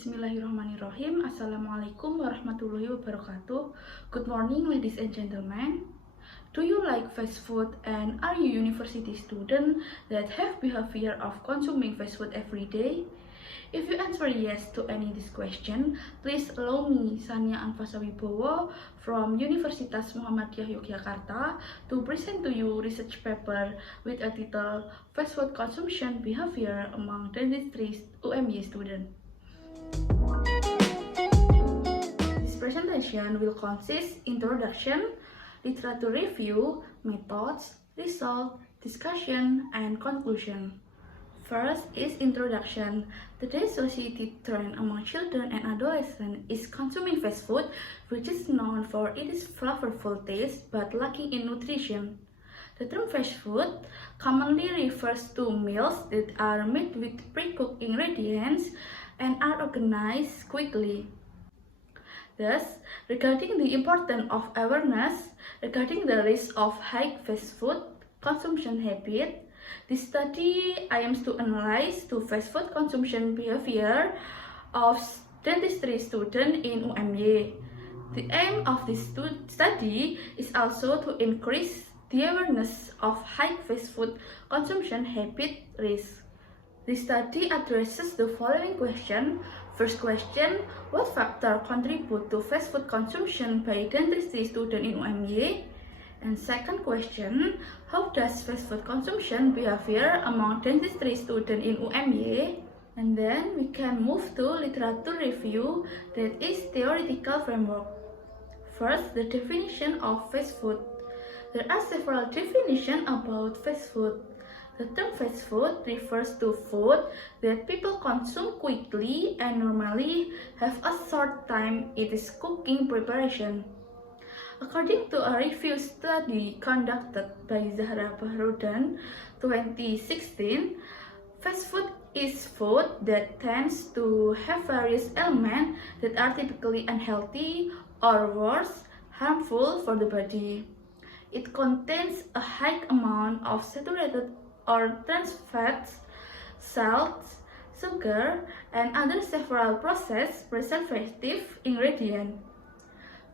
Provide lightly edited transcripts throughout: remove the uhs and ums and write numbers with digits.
Bismillahirrahmanirrahim. Assalamualaikum warahmatullahi wabarakatuh. Good morning, ladies and gentlemen. Do you like fast food, and are you university student that have behavior of consuming fast food every day? If you answer yes to any of this question, please allow me, Sania Anfasa Wobowo from Universitas Muhammadiyah Yogyakarta, to present to you research paper with a title Fast Food Consumption Behavior Among Dentistry UMY Students. This presentation will consist introduction, literature review, methods, result, discussion, and conclusion. First is introduction. Today's society trend among children and adolescents is consuming fast food, which is known for its flavorful taste but lacking in nutrition. The term fast food commonly refers to meals that are made with pre-cooked ingredients and are organized quickly. Thus, regarding the importance of awareness regarding the risk of high fast food consumption habit, this study aims to analyze the fast food consumption behavior of dentistry students in UMY. The aim of this study is also to increase the awareness of high fast food consumption habit risk. The study addresses the following question. First question, what factors contribute to fast food consumption by dentistry students in UMY? And second question, how does fast food consumption behavior among dentistry students in UMY? And then we can move to literature review, that is theoretical framework. First, the definition of fast food. There are several definitions about fast food. The term fast food refers to food that people consume quickly and normally have a short time in its cooking preparation. According to a review study conducted by Zahra Bahrudan 2016, fast food is food that tends to have various elements that are typically unhealthy or worse, harmful for the body. It contains a high amount of saturated or trans fats, salts, sugar, and other several processed preservative ingredients.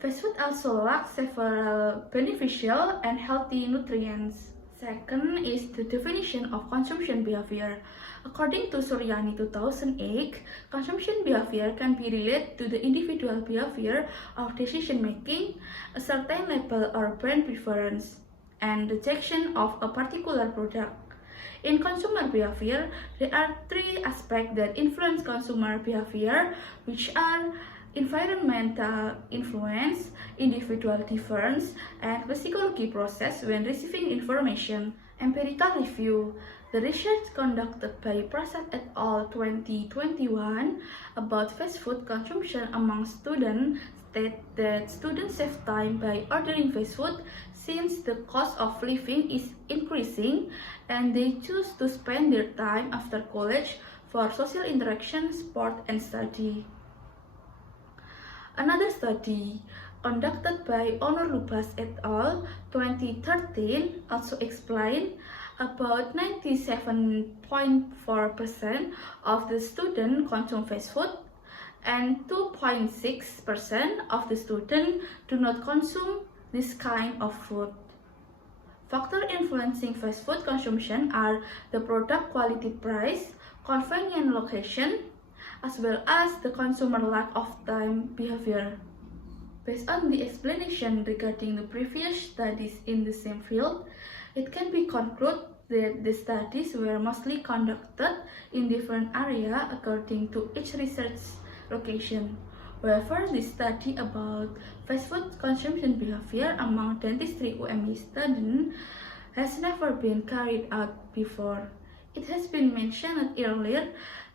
Fast food also lacks several beneficial and healthy nutrients. Second is the definition of consumption behavior. According to Suryani 2008, consumption behavior can be related to the individual behavior of decision making, a certain level or brand preference, and rejection of a particular product. In consumer behavior, there are three aspects that influence consumer behavior, which are environmental influence, individual difference, and psychology process when receiving information. Empirical review. The research conducted by Prasad et al. 2021 about fast food consumption among students state that students save time by ordering fast food since the cost of living is increasing and they choose to spend their time after college for social interaction, sport, and study. Another study conducted by Honor Lubas et al. 2013 also explained about 97.4% of the students consume fast food and 2.6% of the students do not consume this kind of food. Factors influencing fast food consumption are the product quality, price, convenient location, as well as the consumer lack of time behavior. Based on the explanation regarding the previous studies in the same field, it can be concluded that the studies were mostly conducted in different areas according to each research location. However, this study about fast food consumption behavior among dentistry UMY students has never been carried out before. It has been mentioned earlier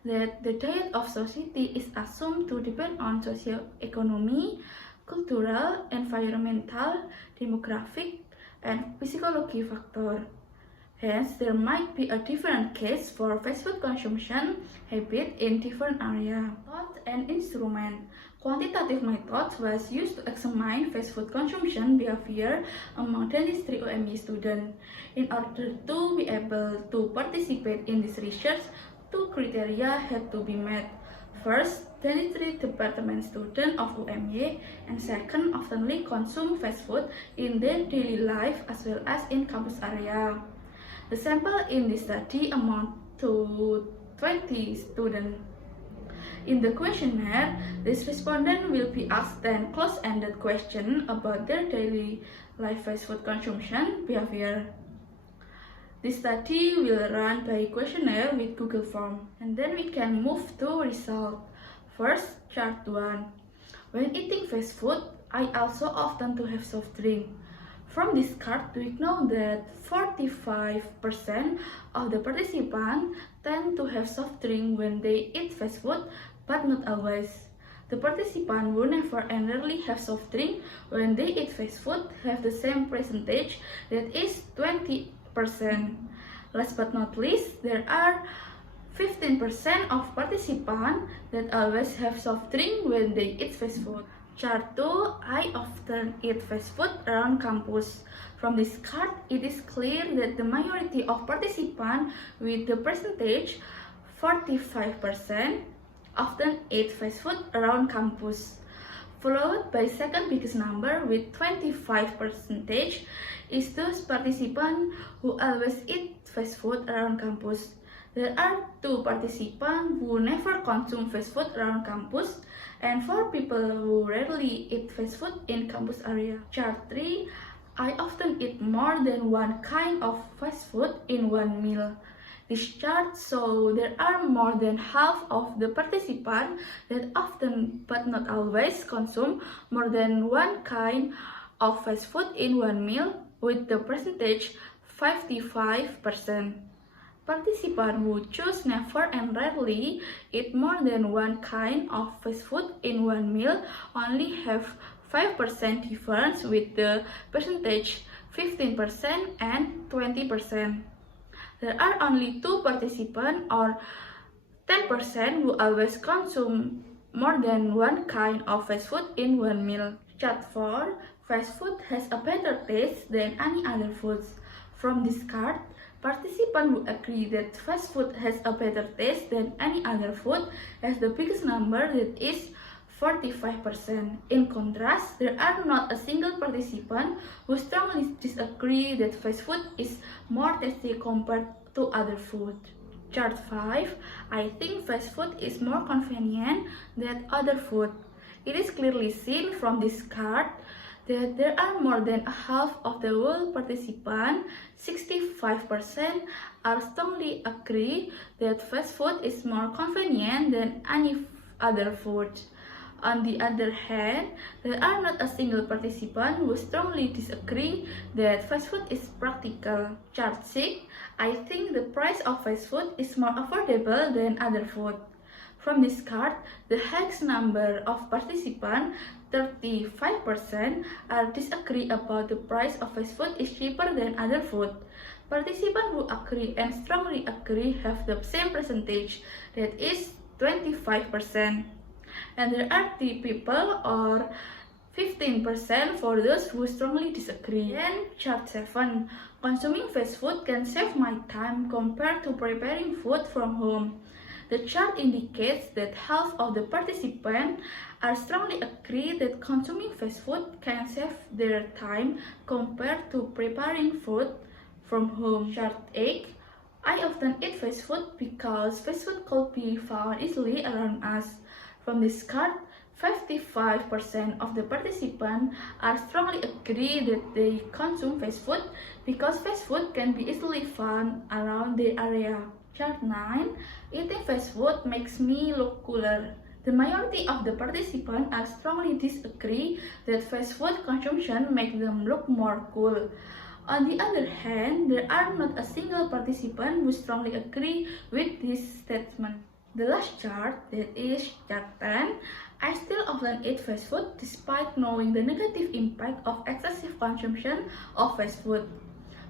that the diet of society is assumed to depend on socio-economy, cultural, environmental, demographic, and psychology factors. Hence, there might be a different case for fast food consumption habit in different areas. Method and instrument. Quantitative methods was used to examine fast food consumption behavior among dentistry UMY students. In order to be able to participate in this research, two criteria had to be met. First, Dentistry department student of UMY, and second oftenly consume fast food in their daily life as well as in campus area. The sample in this study amount to 20 students. In the questionnaire, this respondent will be asked 10 close-ended questions about their daily life fast food consumption behavior. This study will run by questionnaire with Google Form, and then we can move to result. First, chart 1. When eating fast food, I also often to have soft drink. From this chart, we know that 45% of the participants tend to have soft drink when they eat fast food, but not always. The participants who never and rarely have soft drink when they eat fast food have the same percentage, that is 20%. Last but not least, there are 15% of participants that always have soft drink when they eat fast food. Chart 2. I often eat fast food around campus. From this chart, it is clear that the majority of participants with the percentage 45% often eat fast food around campus, followed by second biggest number with 25% is those participants who always eat fast food around campus. There are 2 participants who never consume fast food around campus and 4 people who rarely eat fast food in campus area. Chart 3. I often eat more than one kind of fast food in one meal. This chart shows there are more than half of the participants that often but not always consume more than one kind of fast food in one meal, with the percentage 55%. Participants who choose never and rarely eat more than one kind of fast food in one meal only have 5% difference, with the percentage 15% and 20%. There are only 2 participants or 10% who always consume more than one kind of fast food in one meal. Chart 4. Fast food has a better taste than any other foods. From this chart, participants who agree that fast food has a better taste than any other food has the biggest number, that is 45%. In contrast, there are not a single participant who strongly disagree that fast food is more tasty compared to other food. Chart 5. I think fast food is more convenient than other food. It is clearly seen from this chart that there are more than half of the whole participants, 65%, are strongly agree that fast food is more convenient than any other food. On the other hand, there are not a single participant who strongly disagree that fast food is practical. Chart 6. I think the price of fast food is more affordable than other food. From this chart, the highest number of participants, 35%, are disagree about the price of fast food is cheaper than other food. Participants who agree and strongly agree have the same percentage, that is 25%. And there are 3 people or 15% for those who strongly disagree. And chart 7. Consuming fast food can save my time compared to preparing food from home. The chart indicates that half of the participants are strongly agree that consuming fast food can save their time compared to preparing food from home. Chart 8. I often eat fast food because fast food could be found easily around us. From this chart, 55% of the participants are strongly agree that they consume fast food because fast food can be easily found around the area. Chart 9. Eating fast food makes me look cooler. The majority of the participants are strongly disagree that fast food consumption makes them look more cool. On the other hand, there are not a single participant who strongly agree with this statement. The last chart, that is chart 10, I still often eat fast food despite knowing the negative impact of excessive consumption of fast food.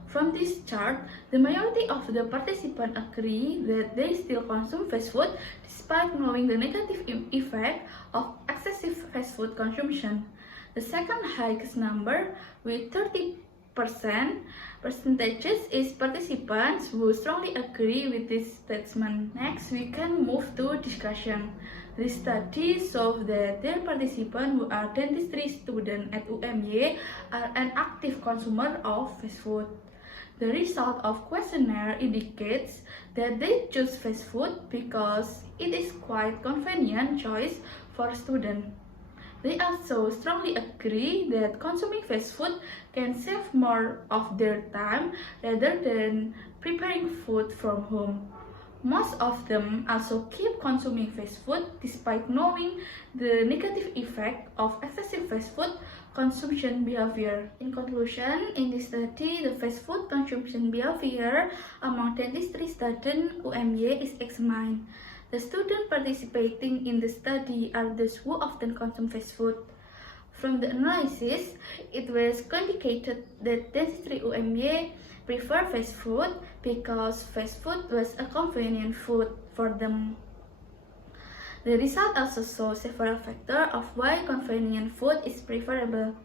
From this chart, the majority of the participants agree that they still consume fast food despite knowing the negative effect of excessive fast food consumption. The second highest number, with 30% is participants who strongly agree with this statement. Next, we can move to discussion. This study shows that their participants who are dentistry students at UMY are an active consumer of fast food. The result of questionnaire indicates that they choose fast food because it is quite convenient choice for students. They also strongly agree that consuming fast food can save more of their time rather than preparing food from home. Most of them also keep consuming fast food despite knowing the negative effect of excessive fast food consumption behavior. In conclusion, in this study, the fast food consumption behavior among dentistry students UMY is examined. The students participating in the study are those who often consume fast food. From the analysis, it was indicated that dentistry UMY prefer fast food because fast food was a convenient food for them. The result also shows several factors of why convenient food is preferable.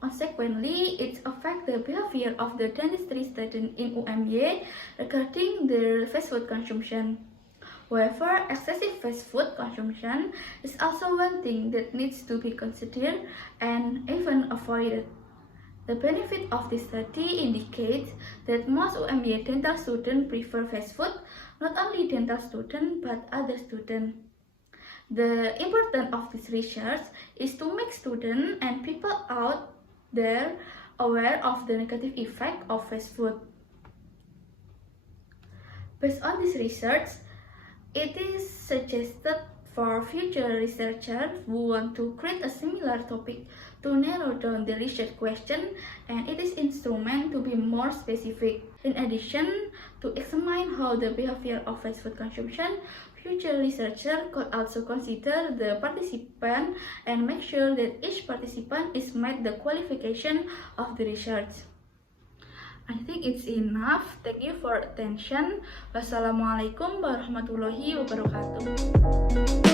Consequently, it affects the behavior of the dentistry students in UMY regarding their fast food consumption. However, excessive fast food consumption is also one thing that needs to be considered and even avoided. The benefit of this study indicates that most UMY dental students prefer fast food, not only dental students but other students. The importance of this research is to make students and people out there aware of the negative effect of fast food. Based on this research, it is suggested for future researchers who want to create a similar topic to narrow down the research question, and it is instrument to be more specific. In addition, to examine how the behavior of fast food consumption, future researchers could also consider the participant and make sure that each participant is met the qualification of the research. I think it's enough. Thank you for attention. Wassalamualaikum warahmatullahi wabarakatuh.